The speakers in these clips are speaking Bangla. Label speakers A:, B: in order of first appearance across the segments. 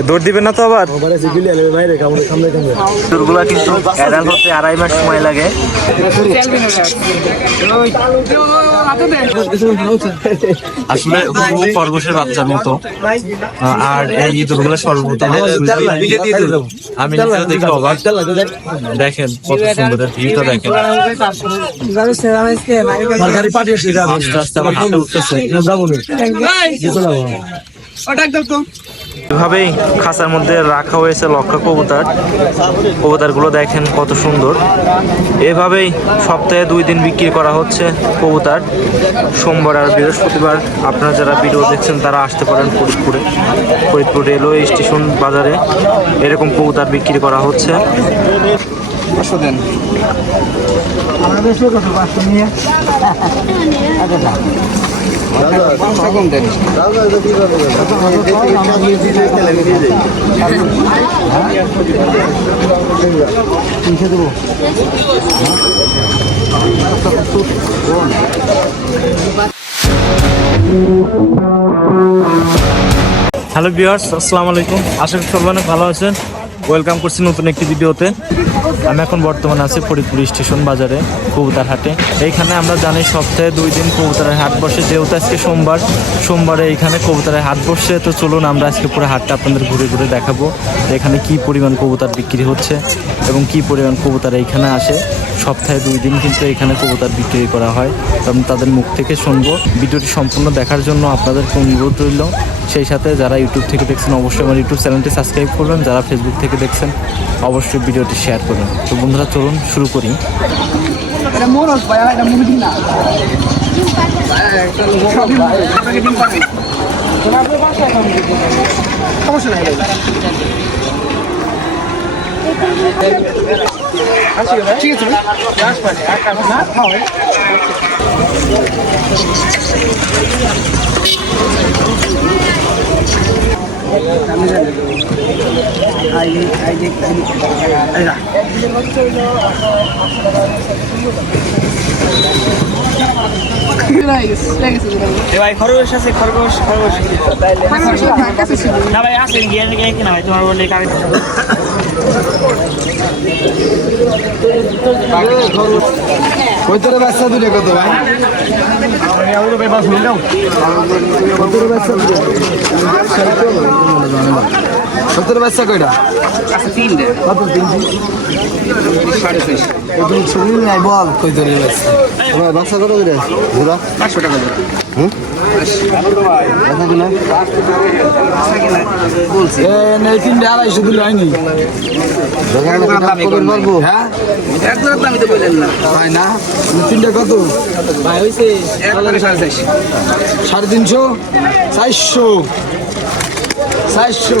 A: দৌড় দিবেন না তো আবার দৌড়গুলা কিন্তু অ্যাডাল্ট হতে আড়াই মাস সময় লাগে আসলে খরগোশের বাচ্চা মতো আর এই ইঁদুরগুলো সর্বপ্রথম আমি নিজেও দেখে অবাক দেখেন কত সুন্দর ভিউটা দেখেন আস্তে আস্তে আমার হাতে উঠতেছে এভাবেই খাঁচার মধ্যে রাখা হয়েছে লক্ষা কবুতর। কবুতরগুলো দেখেন কত সুন্দর। এভাবেই সপ্তাহে দুই দিন বিক্রি করা হচ্ছে কবুতর। সোমবার আর বৃহস্পতিবার আপনারা যারা ভিডিও দেখছেন, তারা আসতে পারেন ফরিদপুরে। ফরিদপুর রেলওয়ে স্টেশন বাজারে এরকম কবুতর বিক্রি করা হচ্ছে। হ্যালো ভিউয়ার্স আসসালামু আলাইকুম। আশা করি সবাই অনেক ভালো আছেন। ওয়েলকাম করছি নতুন একটি ভিডিওতে। আমি এখন বর্তমানে আছি ফরিদপুর স্টেশন বাজারে কবুতার হাটে এইখানে আমরা জানি সপ্তাহে দুই দিন কবুতরের হাট বসে। যেহেতু আজকে সোমবার, সোমবারে এইখানে কবুতরের হাট বসছে তো চলুন আমরা আজকে পুরো হাটটা আপনাদের ঘুরে ঘুরে দেখাবো এখানে কি পরিমাণ কবুতর বিক্রি হচ্ছে এবং কি পরিমাণ কবুতর এইখানে আসে। সপ্তাহে দুই দিন কিন্তু এখানে কবুতর বিক্রি করা হয়। এবং তাদের মুখ থেকে শুনব। ভিডিওটি সম্পূর্ণ দেখার জন্য আপনাদেরকে অনুরোধ রইল। সেই সাথে যারা ইউটিউব থেকে দেখছেন, অবশ্যই আমার ইউটিউব চ্যানেলটি সাবস্ক্রাইব করবেন। যারা ফেসবুক থেকে দেখছেন, অবশ্যই ভিডিওটি শেয়ার করবেন। তো বন্ধুরা, চলুন শুরু করি।
B: মোরস ভাই এটা মুরগি না সবই মুরগি। আপনাকে ডিম পাবে সমস্যা নাই ঠিক আছে না হয়
C: ভাই, খরগোশ আছে, খরগোশ খরগোশ। না ভাই আসেন গিয়ে গিয়ে কিনা ভাই, তোমার বলে কাগজ
D: কইতরে বাচ্চা দুলে কত ভাই? কইতরে বাচ্চা কয়টা কত তিনটি বল কইতরে বাচ্চা কত করে ঘোরা
B: পাঁচশো টাকা
D: আড়াইশো দিলে হয়নি পারব হ্যাঁ
B: না
D: কত
B: ভাই সাড়ে
D: তিনশো চারশো চারশো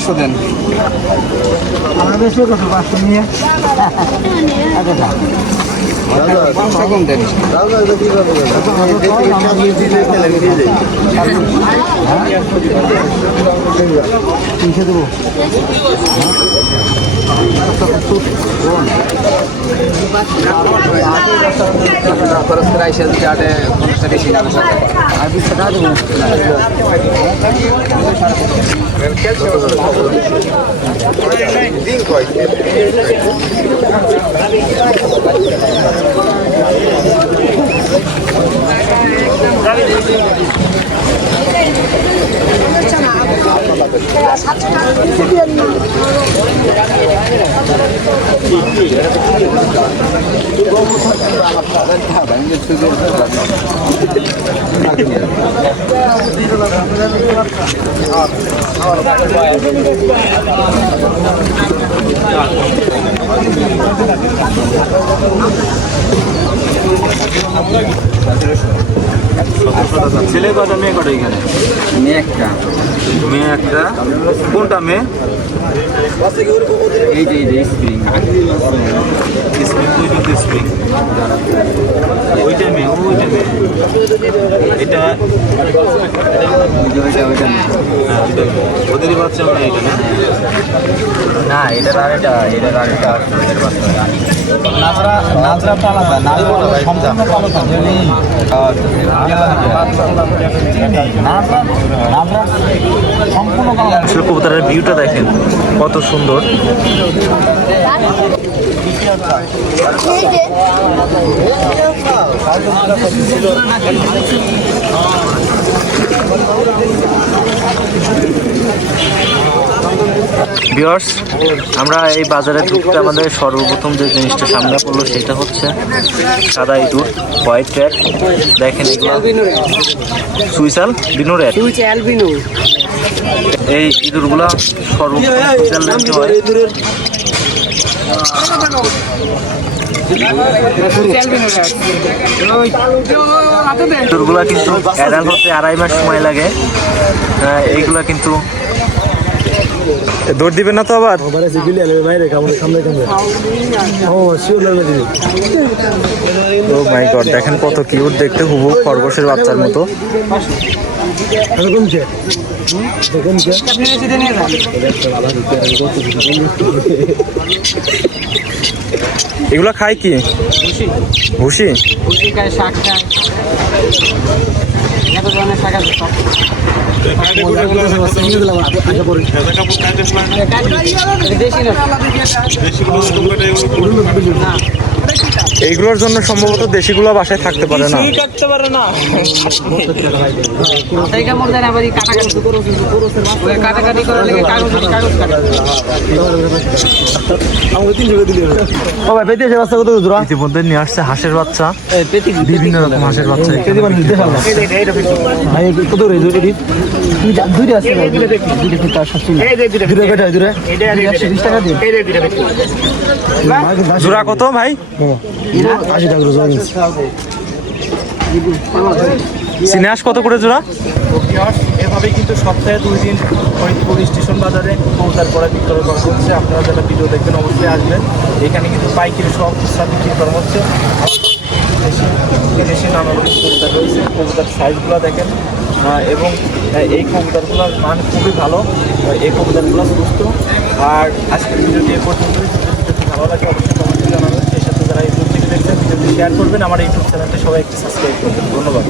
B: পাঁচশো দেন। পাঁচশো কম দেন।
D: তিনশো দেবো।
B: परस्पर ऐसे जाते हैं शिकायत अभी सदा Thank you.
A: ছেলে কটা মেয়ে কটা এখানে?
B: মেয়ে একটা।
A: মেয়ে একটা। কোনটা মেয়ে?
B: এই যে এই যে স্প্রিং
A: স্প্রিং দুই কিন্তু স্প্রিং এটা ওদেরই বাচ্চা মানে এটা না?
B: না এটা আর এটা এটা আর এটা নাজরা নাজরাটা আলাদা নাজরা সম্পূর্ণ আলাদা জানি নাজরা নাজরা সম্পূর্ণ আলাদা
A: আসলে কবুতরের ভিউটা দেখেন কত সুন্দর। ভিউয়ার্স আমরা এই বাজারে ঢুকতে আমাদের সর্বপ্রথম যে জিনিসটা সামনে পড়ল সেটা হচ্ছে সাদা ইঁদুর হোয়াইট র্যাট দেখেন সুইসাল বিনো র্যাট এই ইঁদুরগুলা সর্বপ্রথম হয়। ইঁদুরগুলা কিন্তু অ্যাডাল্ট হতে আড়াই মাস সময় লাগে। এইগুলা কিন্তু দৌড় দিবে না তো আবার? ও মাই গড দেখেন কত কিউট দেখতে হুবু খরগোশের বাচ্চার মতো। এগুলা খায় কি? ভুসি।
B: খুশি খায় শাক খায়। এত ধরনের শাক আছে দেশি না।
A: এইগুলোর জন্য সম্ভবত দেশিগুলো বাসায় থাকতে পারে না।
C: কাটতে পারে না।
B: জায়গা মোর দেন আবার এই কাটাকাটি ওই কাটাকাটি করার লেগে কাগজ কাগজ কাটে।
D: ও ভাই পেতে ব্যবস্থা কত দূর
A: ইতিমধ্যে নিয়ে আসছে হাঁসের বাচ্চা। বিভিন্ন রকম হাঁসের বাচ্চা
D: কত দূরে? আছে দূরে
A: কত ভাই?
D: আশি টাকা
A: হাঁস কত করে জোড়া? এভাবেই কিন্তু সপ্তাহে দুই দিন ফরিদপুর স্টেশন বাজারে কৌতার পরে বিক্রয় করা হচ্ছে। আপনারা যারা ভিডিও দেখবেন অবশ্যই আসবেন। এখানে কিন্তু পাইকারি সব খুচরা বিক্রি করা হচ্ছে। দেশি বিদেশি নানা রকম কবুতর রয়েছে। কবুতার সাইজগুলো দেখেন। এবং এই কবুতরগুলোর মান খুবই ভালো। এই কবুতরগুলো সুস্থ। আর আজকের ভিডিওটি এ ভিডিওটি ভালো লাগে অবশ্যই দেখছেন ভিডিওটি শেয়ার করবেন। আমার ইউটিউব চ্যানেলটা সবাই একটু সাবস্ক্রাইব করবেন। ধন্যবাদ।